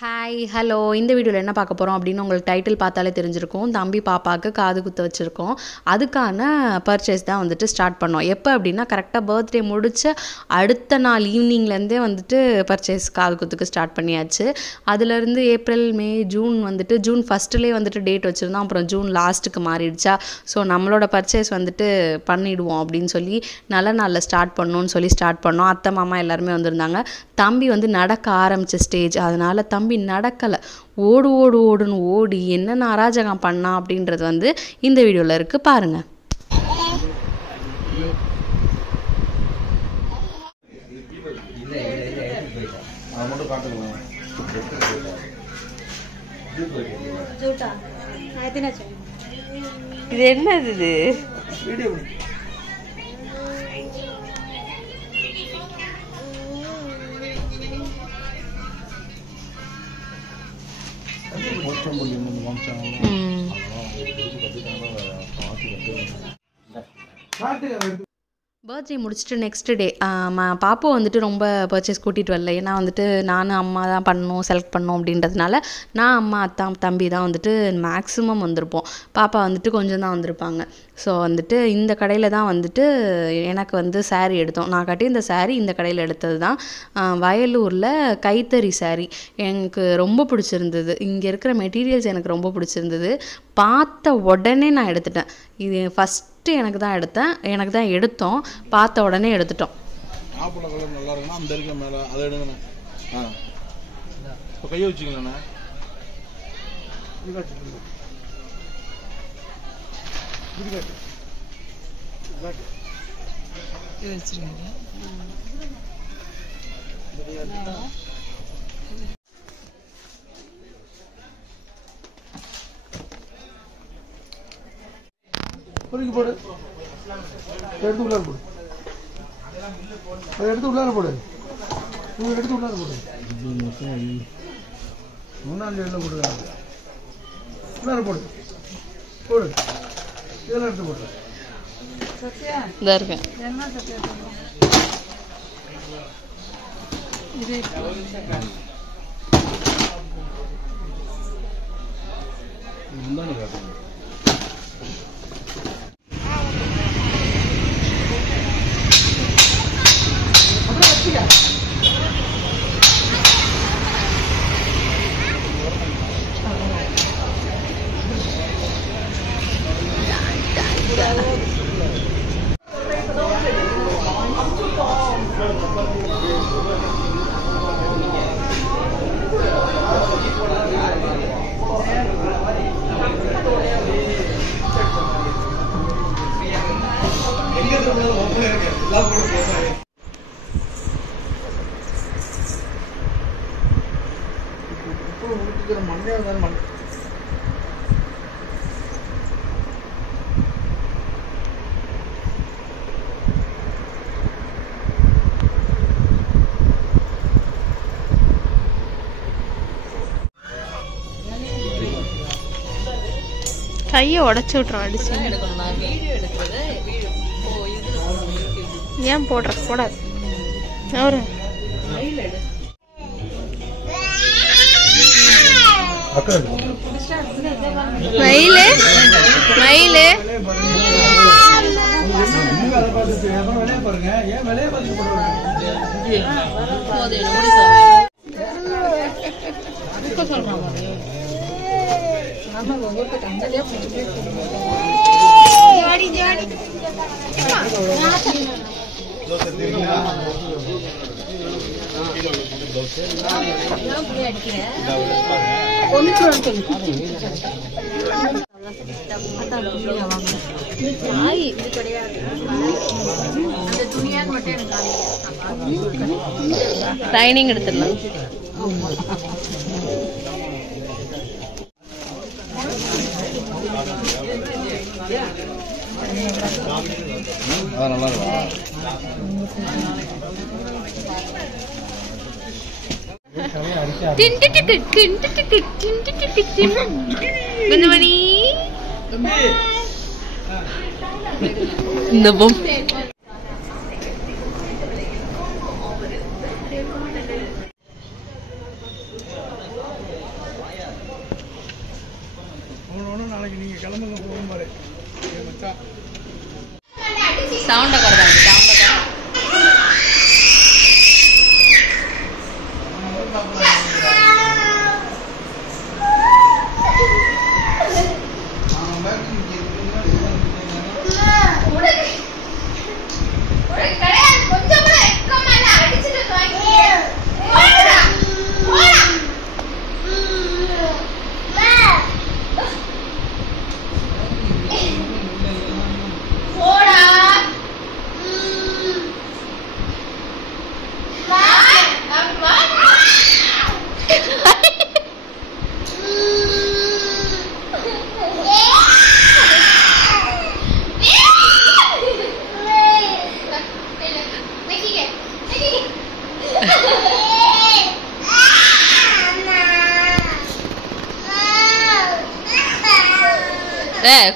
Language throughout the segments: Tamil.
ஹாய் ஹலோ இந்த வீடியோவில் என்ன பார்க்க போகிறோம் அப்படின்னு உங்களுக்கு டைட்டில் பார்த்தாலே தெரிஞ்சிருக்கும். தம்பி பாப்பாவுக்கு காது குத்த வச்சுருக்கோம். அதுக்கான பர்ச்சேஸ் தான் வந்துட்டு ஸ்டார்ட் பண்ணோம். எப்போ அப்படின்னா கரெக்டாக பர்த்டே முடித்த அடுத்த நாள் ஈவினிங்லேருந்தே வந்துட்டு பர்ச்சேஸ் காது குத்துக்கு ஸ்டார்ட் பண்ணியாச்சு. அதுலேருந்து ஏப்ரல் மே ஜூன் வந்துட்டு ஜூன் ஃபஸ்ட்டுலேயே வந்துட்டு டேட் வச்சுருந்தோம். அப்புறம் ஜூன் லாஸ்ட்டுக்கு மாறிடுச்சா. ஸோ நம்மளோட பர்ச்சேஸ் வந்துட்டு பண்ணிவிடுவோம் அப்படின்னு சொல்லி நல்ல நாளில் ஸ்டார்ட் பண்ணணும்னு சொல்லி ஸ்டார்ட் பண்ணோம். அத்தை மாமா எல்லாருமே வந்திருந்தாங்க. தம்பி வந்து நடக்க ஆரம்பித்த ஸ்டேஜ், அதனால் தம்பி நடக்கலை, ஓடுன்னு ஓடி என்னென்ன அராஜகம் பண்ணா அப்படின்றது வந்து இந்த வீடியோவில் இருக்குது பாருங்கள். இது என்னது இது? பர்த்டே முடிச்சுட்டு நெக்ஸ்ட் டே பாப்பா வந்துட்டு ரொம்ப பர்ச்சேஸ் கூட்டிகிட்டு வரல. ஏன்னா வந்துட்டு நானும் அம்மா தான் பண்ணணும், செலக்ட் பண்ணோம் அப்படின்றதுனால நான் அம்மா அத்தா தம்பி தான் வந்துட்டு மேக்ஸிமம் வந்திருப்போம். பாப்பா வந்துட்டு கொஞ்சம் தான் வந்திருப்பாங்க. ஸோ வந்துட்டு இந்த கடையில் தான் வந்துட்டு எனக்கு வந்து சாரீ எடுத்தோம். நான் கட்டி இந்த சாரீ இந்த கடையில் எடுத்தது தான். வயலூரில் கைத்தறி சாரீ எனக்கு ரொம்ப பிடிச்சிருந்தது. இங்கே இருக்கிற மெட்டீரியல்ஸ் எனக்கு ரொம்ப பிடிச்சிருந்தது. பார்த்த உடனே நான் எடுத்துட்டேன். இது ஃபஸ்ட்டு எனக்கு தான் எடுத்தோம். பார்த்த உடனே எடுத்துட்டோம். ஆப்பிள் கலர் நல்லா இருக்குன்னா அந்த இருக்க மேலே அதை எடுங்கண்ணே. இப்போ கையை வச்சுக்கலண்ணே. பொறுக்கி போடு, எடுத்து உள்ளார போடு, அதை எடுத்து உள்ளார போடு, எடுத்து உள்ளார போடு, முன்னாள் எண்ணெய் போடு, உள்ளார போடு போடு, இதெல்லாம் எடுத்து போடு. இதா இருக்கேன். கையை உடச்சு விட்டுரும் அடிச்சு. ஏன் போடாது அவரு மயிலு மயிலு லைனிங் எடுத்துடலாம். நல்லா இருக்கும். குண்டுமணி இந்த பொம்மை நாளைக்கு நீங்க கிளம்புங்க போகும் பாரு மச்சான் சவுண்ட குறதாங்க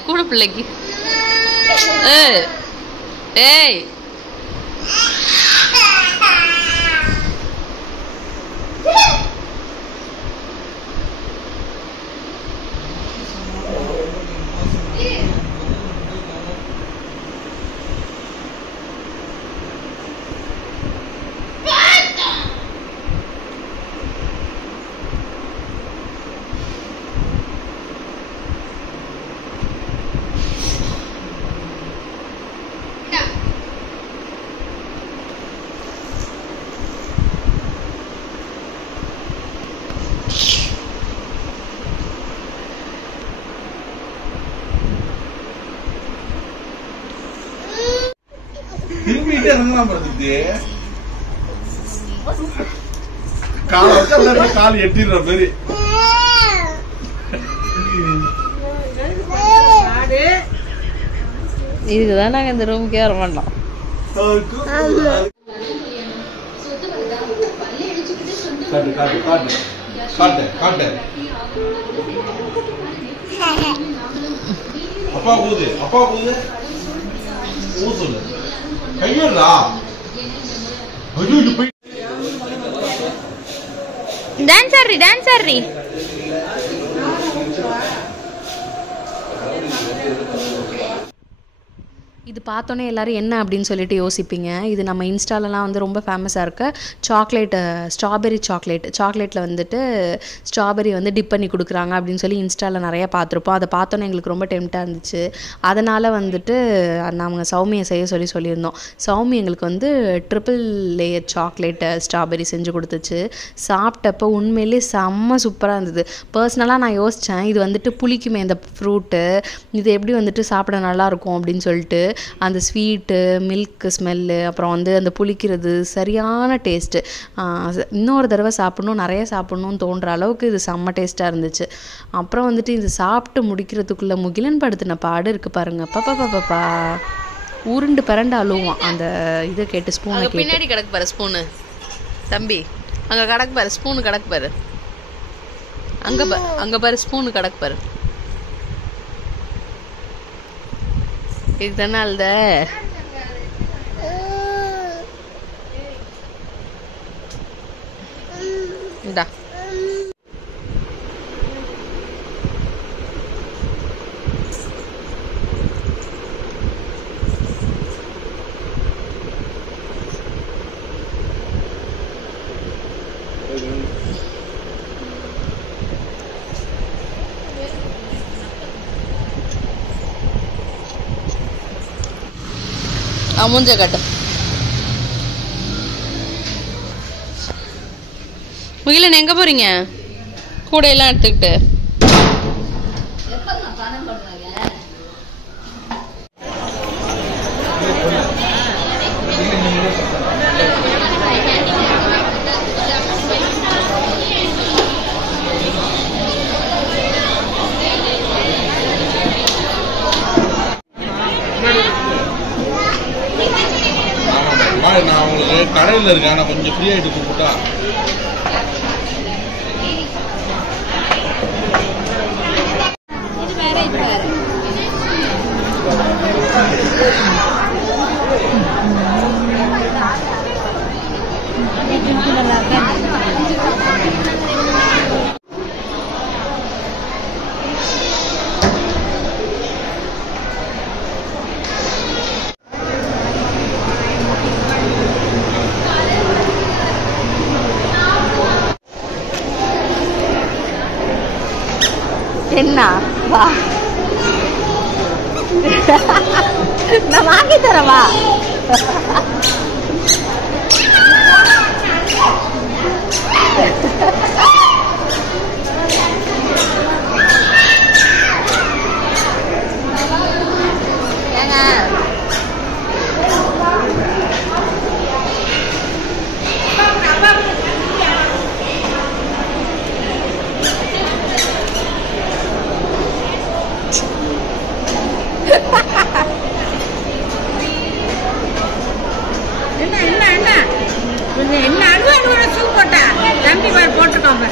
கூட பிள்ளைக்கு ஏய் திரும்பிட்டே இருந்தா படுத்துட்டு காலை வச்சு அந்த கால் எட்டிடுற மாதிரி இதுக்குதான் நாங்க இந்த ரூமுக்கே வர மாட்டோம். காட்டு காட்டு காட்டு காட்டு காட்டு அப்பா போகுது அப்பா போகுது ஊ சொல்லு கையடா ஐயோ இது போய் டான்ஸ் ஆடுறி இது பார்த்தோன்னே எல்லாரும் என்ன அப்படின்னு சொல்லிட்டு யோசிப்பீங்க. இது நம்ம இன்ஸ்டாலலாம் வந்து ரொம்ப ஃபேமஸாக இருக்க ஸ்ட்ராபெரி சாக்லேட்டில் வந்துட்டு ஸ்ட்ராபெரி வந்து டிப் பண்ணி கொடுக்குறாங்க அப்படின்னு சொல்லி இன்ஸ்டாவில் நிறையா பார்த்துருப்போம். அதை பார்த்தோன்னே எங்களுக்கு ரொம்ப டெம்ப்டாக இருந்துச்சு. அதனால் வந்துட்டு நாங்கள் சௌமியை சொல்லியிருந்தோம். சௌமி எங்களுக்கு வந்து ட்ரிபிள் லேயர் ஸ்ட்ராபெரி செஞ்சு கொடுத்துச்சு. சாப்பிட்டப்போ உண்மையிலே செம்ம சூப்பராக இருந்தது. பர்சனலாக நான் யோசித்தேன், இது வந்துட்டு புளிக்குமே இந்த ஃப்ரூட்டு, இது எப்படி வந்துட்டு சாப்பிட நல்லாயிருக்கும் அப்படின்னு சொல்லிட்டு. அந்த ஸ்வீட்டு மில்க் ஸ்மெல்லு அப்புறம் வந்து அந்த புளிக்கிறது சரியான டேஸ்ட்டு. இன்னொரு தடவை நிறைய சாப்பிட்ணுன்னு தோன்ற அளவுக்கு இது செம்ம டேஸ்ட்டாக இருந்துச்சு. அப்புறம் வந்துட்டு இது சாப்பிட்டு முடிக்கிறதுக்குள்ளே முகிலன் படுத்தின பாடு இருக்குது பாருங்க. பாப்பா உருண்டு பரண்டு அழுவான் அந்த இதை கேட்டு. ஸ்பூனை பின்னாடி கிடக்கு பாரு ஸ்பூனு, தம்பி அங்கே கிடக்கு பாரு ஸ்பூனு கிடக்கு பாரு, அங்கே பாரு ஸ்பூனு கிடக்கு பாரு. இதுதானே அழுத? இந்தா மூஞ்ச காட்டு. முகிலன் எங்க போறீங்க? கூட எல்லாம் எடுத்துக்கிட்டு நான் உங்களுக்கு கடையில் இருக்கேன், நான் கொஞ்சம் ஃப்ரீ ஆகிட்டு கூப்பிட்டா. என்ன வா நான் வாங்கி தரேன் வா என்ன அழுவ ஷூ போட்டா தம்பி பார் போட்டுக்கோங்க.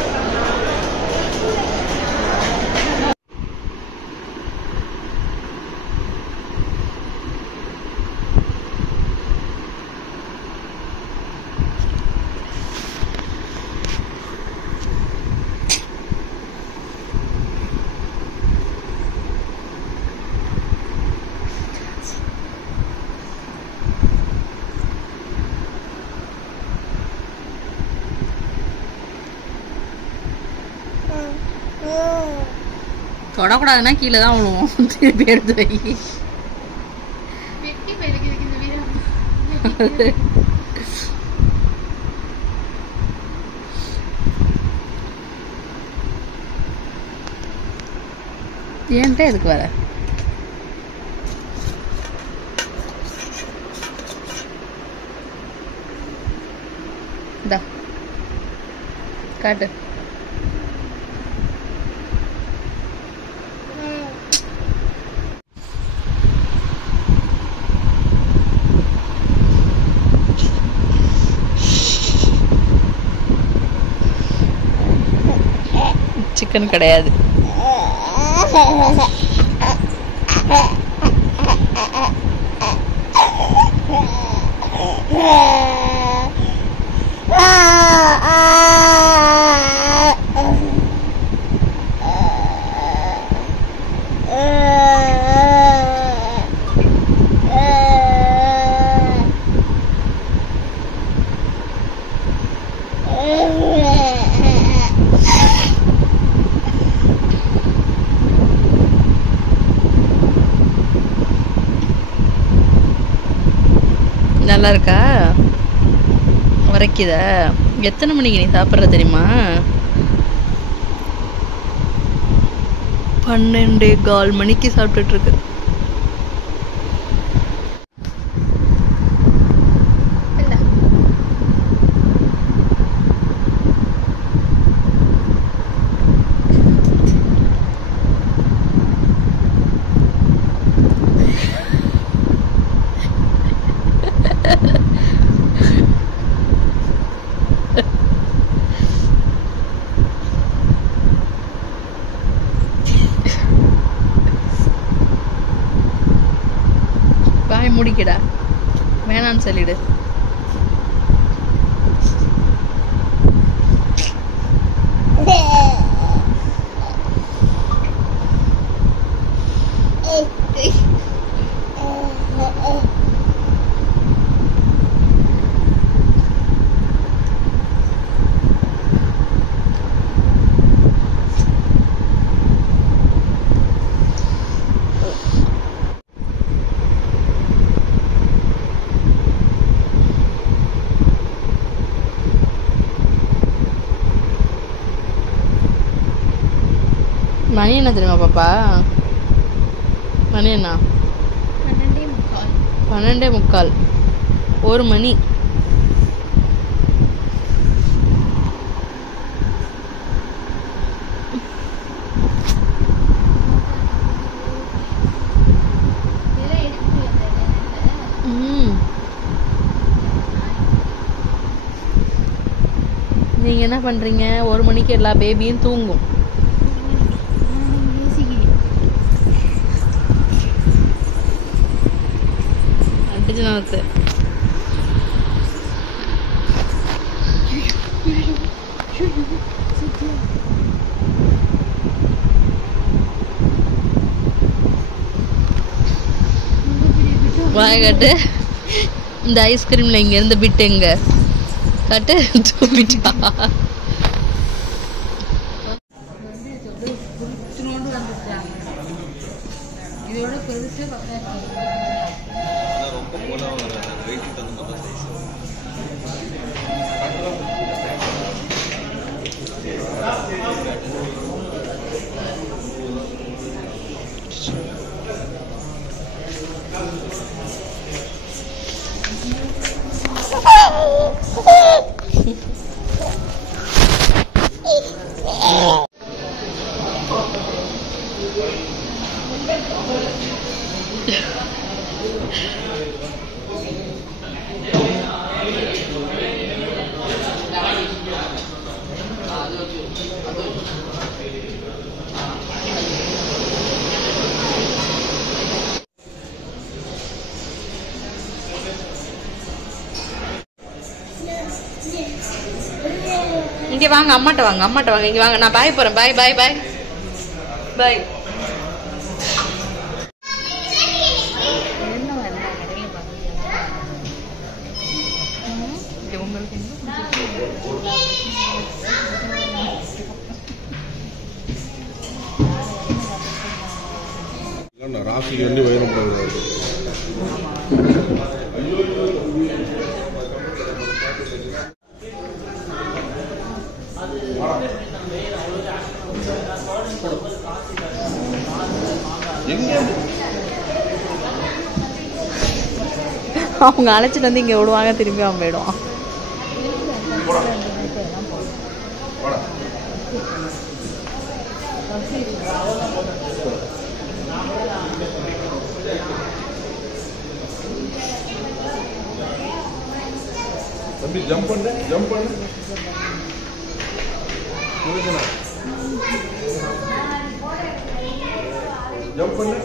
தொடக்கூடாதுன்னா கீழே தான் விழுவோம். திருப்பி எடுத்து வை. ஏன்ட்ட எதுக்கு வர? இந்தா காட்டு. சிக்கன் கிடையாது. நல்லா இருக்கா? உரைக்குதா? எத்தனை மணிக்கு நீ சாப்பிட்ற தெரியுமா? 12:15 மணிக்கு சாப்பிட்டுட்டு இருக்கு. வாய் முடிக்கடா, வேணான்னு சொல்லிடு. மணி என்ன தெரியுமா பாப்பா? மணி என்ன? 12:45. 1 மணி. நீங்க என்ன பண்றீங்க? 1 மணிக்கு எல்லா பேபியும் தூங்கும். அடிச்சு வாய் காட்டு. இந்த ஐஸ்கிரீம்ல இங்க இருந்து பிட்டு எங்க காட்டு. தூக்கிட்டா இங்கே வாங்க, அம்மாட்ட வாங்க, அம்மாட்ட வாங்க, இங்கே வாங்க. நான் பாய் போகிறேன். பாய் பாய் பாய் பாய். ராசிக்கு வந்து உயரம் போடுவாங்க. அவங்க அழைச்சிட்டு வந்து இங்கே விடுவாங்க, திரும்பி அவன் போயிடுவான். தம்பி ஜம்ப் பண்ணு, ஜம்ப் பண்ணு. ஜம்ப் பண்ணு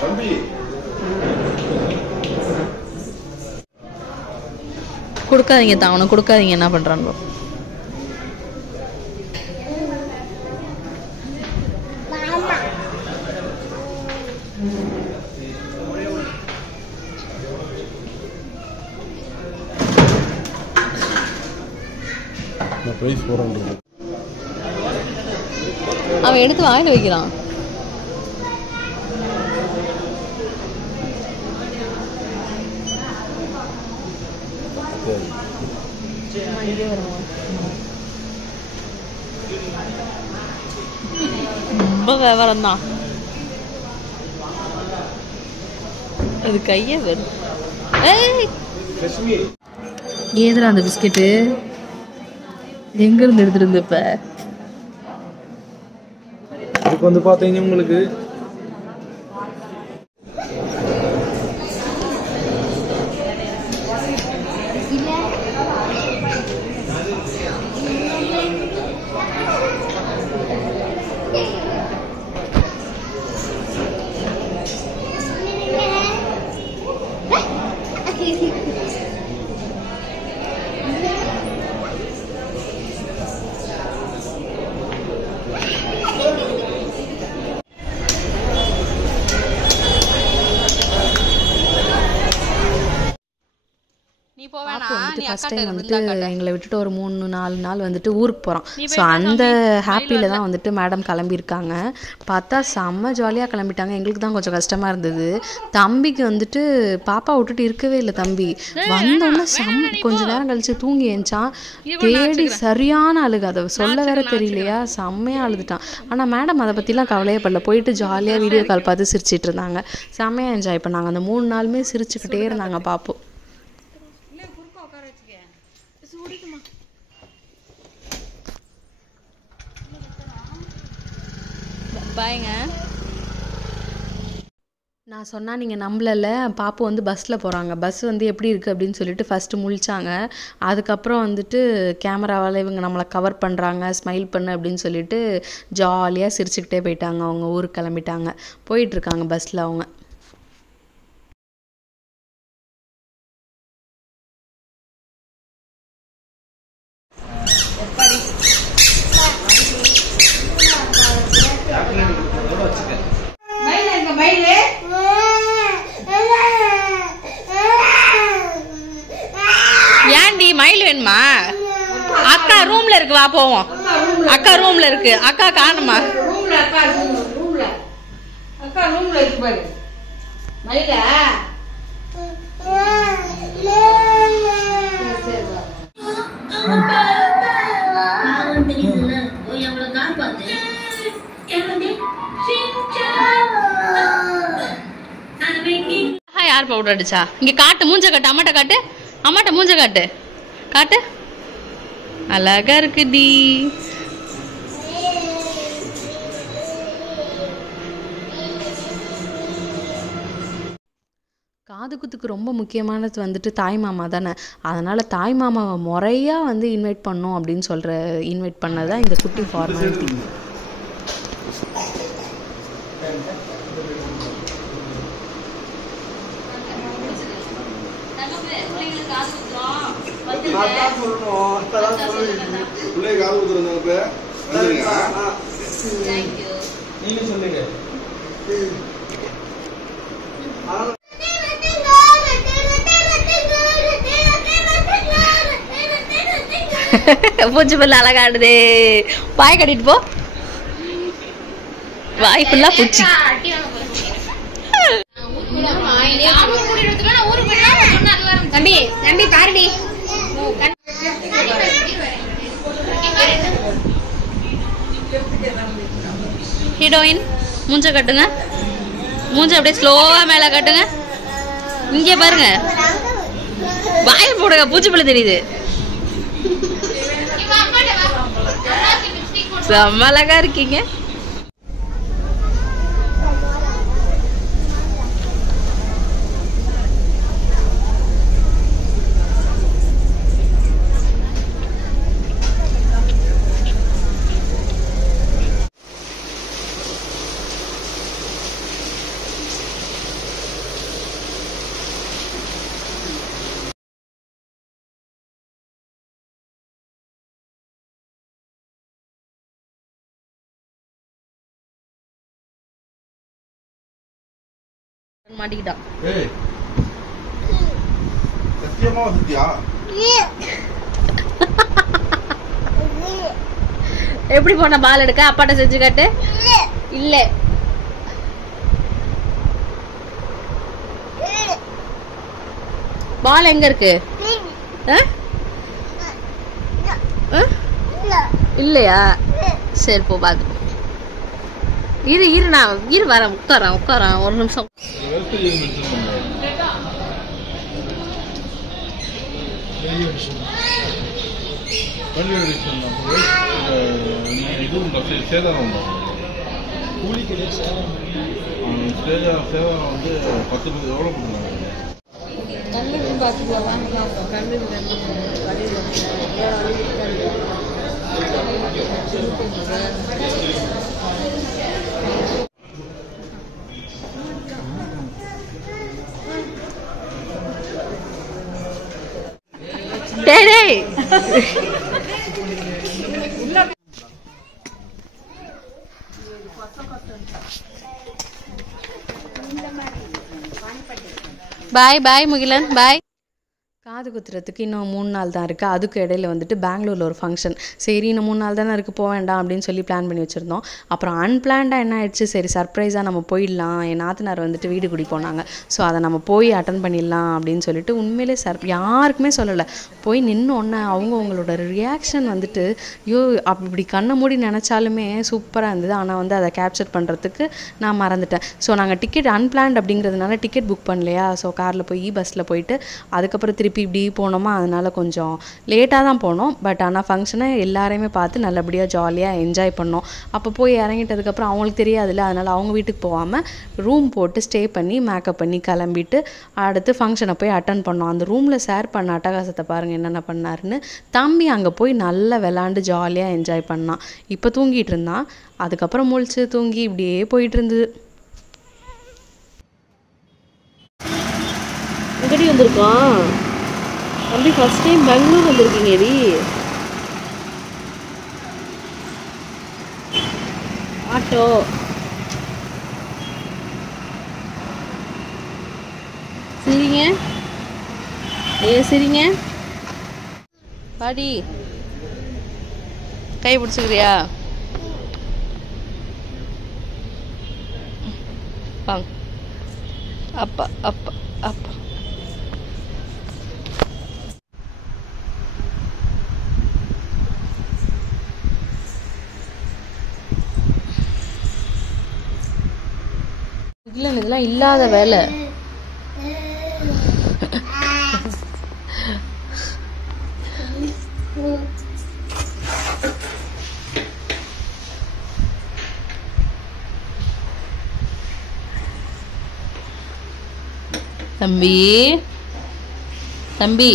தம்பி. கொடுக்காதீங்க தான், அவனை கொடுக்காதீங்க. என்ன பண்றான்னு பிரைஸ் 400. அவன் எடுத்து வாயில வைக்கிறான். ரொம்ப விவரம் தான். அது கையே வரும். ஏதுடா அந்த பிஸ்கெட்டு எங்க இருந்து எடுத்துட்டு இருந்த? இப்ப இதுக்கு வந்து பாத்தீங்க உங்களுக்கு ஃபர்ஸ்ட் டைம் வந்துட்டு எங்களை விட்டுட்டு ஒரு 3-4 நாள் வந்துட்டு ஊருக்கு போகிறோம். ஸோ அந்த ஹாப்பியில் தான் வந்துட்டு மேடம் கிளம்பியிருக்காங்க. பார்த்தா செம்ம ஜாலியாக கிளம்பிட்டாங்க. எங்களுக்கு தான் கொஞ்சம் கஷ்டமாக இருந்தது. தம்பிக்கு வந்துட்டு பாப்பா விட்டுட்டு இருக்கவே இல்லை. தம்பி வந்தோடனே கொஞ்ச நேரம் கழிச்சு தூங்கி ஏஞ்சான். தேடி சரியான அழுகு, அதை சொல்ல வேற தெரியலையா, செம்மையாக அழுதுட்டான். ஆனால் மேடம் அதை பற்றிலாம் கவலையே படல. போயிட்டு ஜாலியாக வீடியோ கால் பார்த்து சிரிச்சிட்டு இருந்தாங்க. செம்மையாக என்ஜாய் பண்ணாங்க. அந்த 3 நாளுமே சிரிச்சுக்கிட்டே இருந்தாங்க பாப்பு. பாய்ங்க. நான் சொன்னால் நீங்கள் நம்பலல. பாப்பு வந்து பஸ்ஸில் போகிறாங்க. பஸ் வந்து எப்படி இருக்குது அப்படின்னு சொல்லிட்டு ஃபஸ்ட்டு முழிச்சாங்க. அதுக்கப்புறம் வந்துட்டு கேமராவால் இவங்க நம்மளை கவர் பண்ணுறாங்க, ஸ்மைல் பண்ணு அப்படின்னு சொல்லிட்டு ஜாலியாக சிரிச்சுக்கிட்டே போயிட்டாங்க. அவங்க ஊருக்கு கிளம்பிட்டாங்க. போயிட்டுருக்காங்க பஸ்ஸில் அவங்க. ஏன்டி மயில் வேணுமா? அக்கா ரூம்ல இருக்கு, வா போவோம். அக்கா ரூம்ல இருக்கு. அக்கா காணுமா? அக்கா ரூம்ல இருக்கு பாரு. மயிலா பவுடர் அடிச்சா? இங்க காட்டு, மூஞ்ச காட்டு, அம்மாட்ட காட்டு, அம்மாட்ட மூஞ்ச காட்டு, காட்டு. அழகா இருக்குடி. காது குத்துக்கு ரொம்ப முக்கியமானது வந்துட்டு தாய் மாமா தானே. அதனால் தாய் மாமாவை முறையாக வந்து இன்வைட் பண்ணோம் அப்படின்னு இன்வைட் பண்ணதான் இந்த குட்டி ஃபார்மாலிட்டி. பூச்சி பல்ல அழகாடுதே. வாய் கட்டிட்டு போ. வாய் ஃபுல்லா பூச்சி. தம்பி தம்பி பாருடி. ஹீரோயின் மூஞ்ச கட்டுங்க. மூஞ்ச அப்படியே ஸ்லோவா மேல கட்டுங்க. இங்கே பாருங்க. வாயை போடுங்க. பூச்சி பல்ல தெரியுது. செம்ம அழகா இருக்கீங்க. மாட்டிக்கிட்டான். எப்படி போன பால் எடுக்க? அப்பாட்ட செஞ்சு காட்டு. இல்ல பால் எங்க இருக்கு? இல்லையா? சரி போ பாத்து. இரு நான் வரேன். உட்காரேன் ஒரு நிமிஷம். சேதாரம் வந்து 10 எவ்வளோ கொடுக்குறாங்க? பாய் பாய் முகிலன் பாய். காது குத்துறதுக்கு இன்னும் 3 நாள் தான் இருக்குது. அதுக்கு இடையில வந்துட்டு பெங்களூரில் ஒரு ஃபங்க்ஷன். சரி இன்னும் 3 நாள் தானே இருக்குது, போக வேண்டாம் அப்படின்னு சொல்லி பிளான் பண்ணி வச்சுருந்தோம். அப்புறம் அன்பிளான்டாக என்ன ஆயிடுச்சு, சரி சர்ப்ரைஸாக நம்ம போயிடலாம். என் நாத்தனார் வந்துட்டு வீடு குடி போனாங்க. ஸோ அதை நம்ம போய் அட்டன் பண்ணிடலாம் அப்படின்னு சொல்லிட்டு உண்மையிலே யாருக்குமே சொல்லலை. போய் நின்னோடனே அவங்களோட ரியாக்ஷன் வந்துட்டு ஐயோ அப்படி கண்ணை மூடி நினச்சாலுமே சூப்பராக இருந்தது. ஆனால் வந்து அதை கேப்சர் பண்ணுறதுக்கு நான் மறந்துட்டேன். ஸோ நாங்கள் டிக்கெட் அன்பிளான்ட் அப்படிங்கிறதுனால டிக்கெட் புக் பண்ணலையா. ஸோ காரில் போய் பஸ்ஸில் போயிட்டு அதுக்கப்புறம் திருப்பி இப்படி போனோமா. அதனால் கொஞ்சம் லேட்டாக தான் போனோம். பட் ஆனால் ஃபங்க்ஷனை எல்லாரையுமே பார்த்து நல்லபடியாக ஜாலியாக என்ஜாய் பண்ணோம். அப்போ போய் இறங்கிட்டதுக்கப்புறம் அவங்களுக்கு தெரியாதுல்ல, அதனால் அவங்க வீட்டுக்கு போகாமல் ரூம் போட்டு ஸ்டே பண்ணி மேக்கப் பண்ணி கிளம்பிட்டு அடுத்து ஃபங்க்ஷனை போய் அட்டன் பண்ணோம். அந்த ரூமில் ஷேர் பண்ண அட்டகாசத்தை பாருங்கள் என்னென்ன பண்ணாருன்னு. தம்பி அங்கே போய் நல்லா விளாண்டு ஜாலியாக என்ஜாய் பண்ணான். இப்போ தூங்கிட்டு இருந்தான். அதுக்கப்புறம் முழிச்சு தூங்கி இப்படியே போயிட்டு இருந்தது. எங்கடி வந்திருக்கோம் தம்பி? ஃபர்ஸ்ட் டைம் பெங்களூர் வந்திருக்கீங்க டி. ஆட்டோ சரிங்க. சரிங்க பாடி கை பிடிச்சிக்கிறியா? வாங்க. அப்பா அப்பா அப்பா. இதெல்லாம் இல்லாத வேலை. தம்பி தம்பி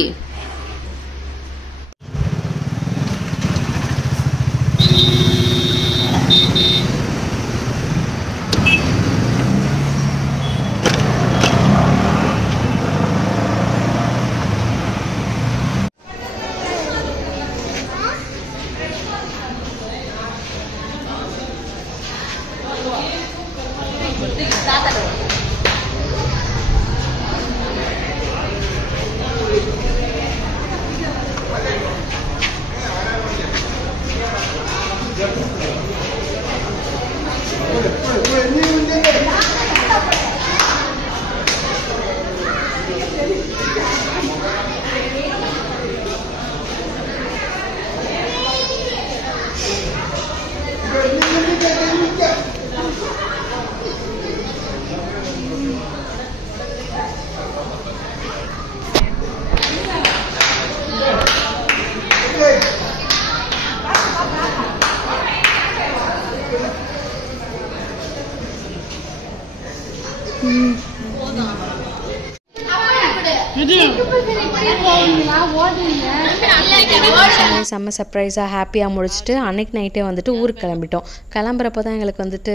செம்ம சர்ப்ரைஸாக ஹாப்பியாக முடிச்சுட்டு அன்னைக்கு நைட்டே வந்துட்டு ஊருக்கு கிளம்பிட்டோம். கிளம்புறப்போ தான் எங்களுக்கு வந்துட்டு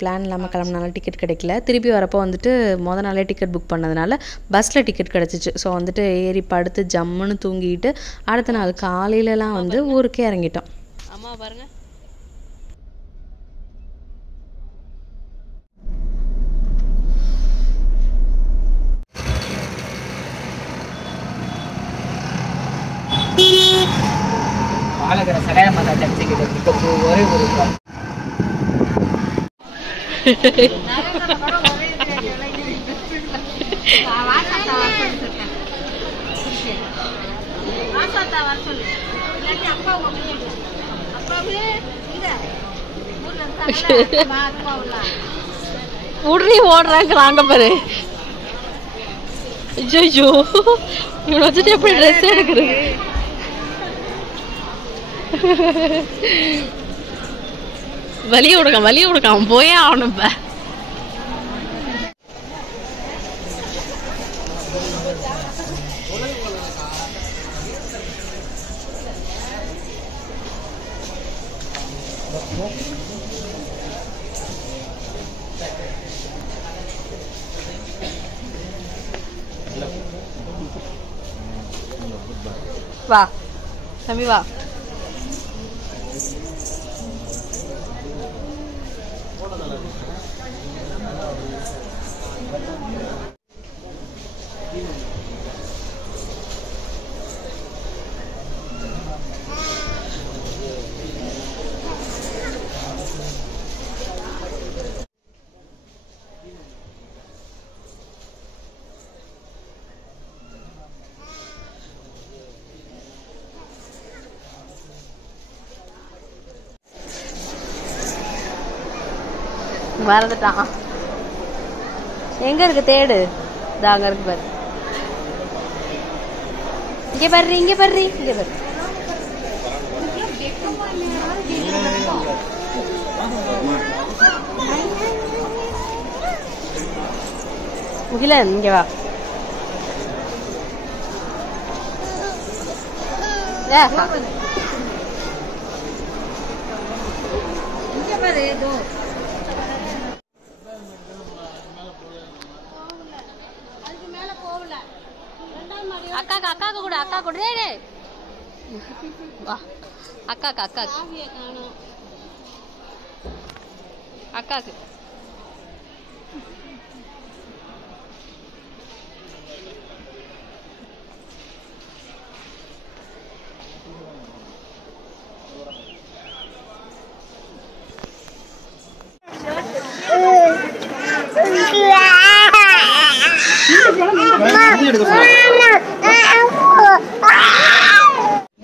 பிளான் இல்லாமல் கிளம்புனால டிக்கெட் கிடைக்கல. திருப்பி வரப்போ வந்துட்டு மொதல் நாளே டிக்கெட் புக் பண்ணதுனால பஸ்ஸில் டிக்கெட் கிடச்சிச்சு. ஸோ வந்துட்டு ஏறி படுத்து ஜம்முன்னு தூங்கிட்டு அடுத்த நாள் காலையிலலாம் வந்து ஊருக்கே இறங்கிட்டோம். அம்மா பாருங்க. பாலகர சகாய மாதா சர்ச்சை கிட்ட ஒரே ஒரு உடனே ஓடுறாங்க பாரு. ஐயோ இவனை வச்சுட்டு எப்படி ட்ரெஸ் எடுக்கிறது? வலிய விடுங்க அவன் போயே ஆகணும். இப்ப வா தம்பி வா. மறந்துட்டான். எங்க இருக்கு தேடு? அங்க இருக்கு பாரு. இங்க பாரு இங்க பாரு இங்க பாரு. முகிலன் இங்க வா. இங்க பாரு ஏதோ அக்கா கூட வா. அக்காக்கு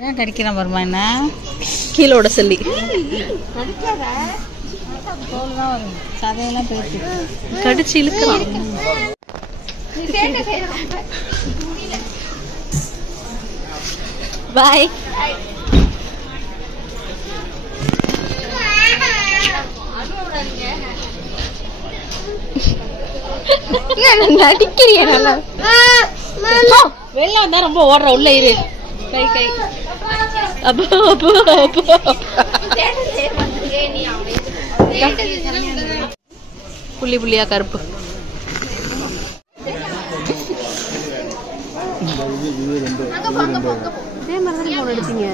ஏன் கடிக்கிறான் வருமா? என்ன கீழோட சொல்லி தோல்லாம் வரும், சதையெல்லாம் போயிடுச்சு, கடிச்சு இழுக்கிறான். பாய். நடிக்கிறிய நல்லா வெளில வந்தா ரொம்ப ஓடுற உள்ள இரு கை கை அப்போ அப்போ அப்போ புள்ளி புள்ளியா கருப்பு இதே மாதிரி போன் எடுத்தீங்க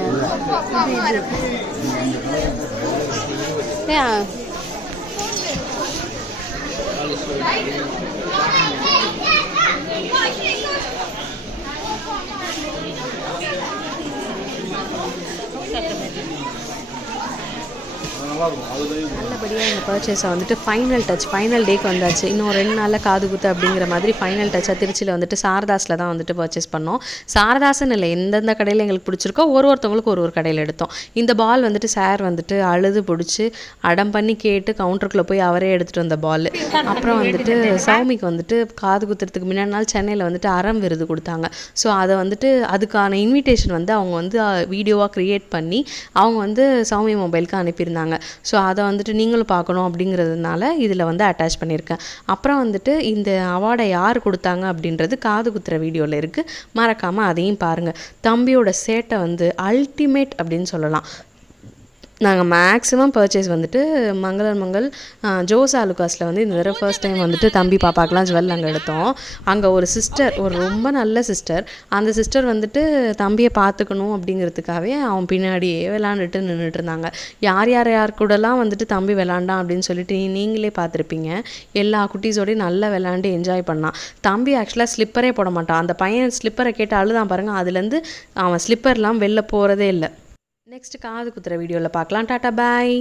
நல்லபடியாக இந்த பர்ச்சேஸை வந்துட்டு ஃபைனல் டேக்கு வந்தாச்சு. இன்னும் 2 நாளில் காது குத்து அப்படிங்கிற மாதிரி ஃபைனல் டச்சாக திருச்சியில் வந்துட்டு சாரதாஸில் தான் வந்துட்டு பர்ச்சேஸ் பண்ணோம். சாரதாஸ்ன்னு இல்லை, எந்தெந்த கடையில் எங்களுக்கு பிடிச்சிருக்கோ ஒருத்தவங்களுக்கு ஒரு கடையில் எடுத்தோம். இந்த பால் வந்துட்டு சார் வந்துட்டு அழுது பிடிச்சி அடம் பண்ணி கேட்டு கவுண்டருக்குள்ளே போய் அவரே எடுத்துகிட்டு வந்த பால். அப்புறம் வந்துட்டு சௌமிக்கு வந்துட்டு காது குத்துறதுக்கு முன்னாடி நாள் சென்னையில் வந்துட்டு அறம் விருது கொடுத்தாங்க. ஸோ அதை வந்துட்டு அதுக்கான இன்விடேஷன் வந்து அவங்க வந்து வீடியோவாக க்ரியேட் பண்ணி அவங்க வந்து சௌமி மொபைலுக்கு அனுப்பியிருந்தாங்க. ஸோ அதை வந்துட்டு நீங்களும் பார்க்கணும் அப்படிங்கிறதுனால இதில் வந்து அட்டாச் பண்ணியிருக்கேன். அப்புறம் வந்துட்டு இந்த அவார்டை யார் கொடுத்தாங்க அப்படின்றது காது குத்துற வீடியோவில் இருக்குது, மறக்காமல் அதையும் பாருங்கள். தம்பியோட சேட்டை வந்து அல்டிமேட் அப்படின்னு சொல்லலாம். நாங்கள் மேக்ஸிமம் பர்ச்சேஸ் வந்துட்டு மங்கள் ஜோஸ் ஆலுகாஸில் வந்து இந்த தடவை ஃபர்ஸ்ட் டைம் வந்துட்டு தம்பி பாப்பாக்கெலாம் ஜுவல் அங்கே எடுத்தோம். அங்கே ஒரு சிஸ்டர், ஒரு ரொம்ப நல்ல சிஸ்டர், அந்த சிஸ்டர் வந்துட்டு தம்பியை பார்த்துக்கணும் அப்படிங்கிறதுக்காகவே அவன் பின்னாடியே விளாண்டுட்டு நின்றுட்டு இருந்தாங்க. யார் கூடலாம் வந்துட்டு தம்பி விளாண்டான் அப்படின்னு சொல்லிட்டு நீங்களே பார்த்துருப்பீங்க. எல்லா குட்டீஸோடையும் நல்லா விளாண்டு என்ஜாய் பண்ணான். தம்பி ஆக்சுவலாக ஸ்லிப்பரே போட மாட்டான். அந்த பையன் ஸ்லிப்பரை கேட்டு அழுதான் பாருங்கள், அதுலேருந்து அவன் ஸ்லிப்பர்லாம் வெளில போகிறதே இல்லை. நெக்ஸ்ட் காது குத்துற வீடியோவில் பார்க்கலாம். டாட்டா பாய்.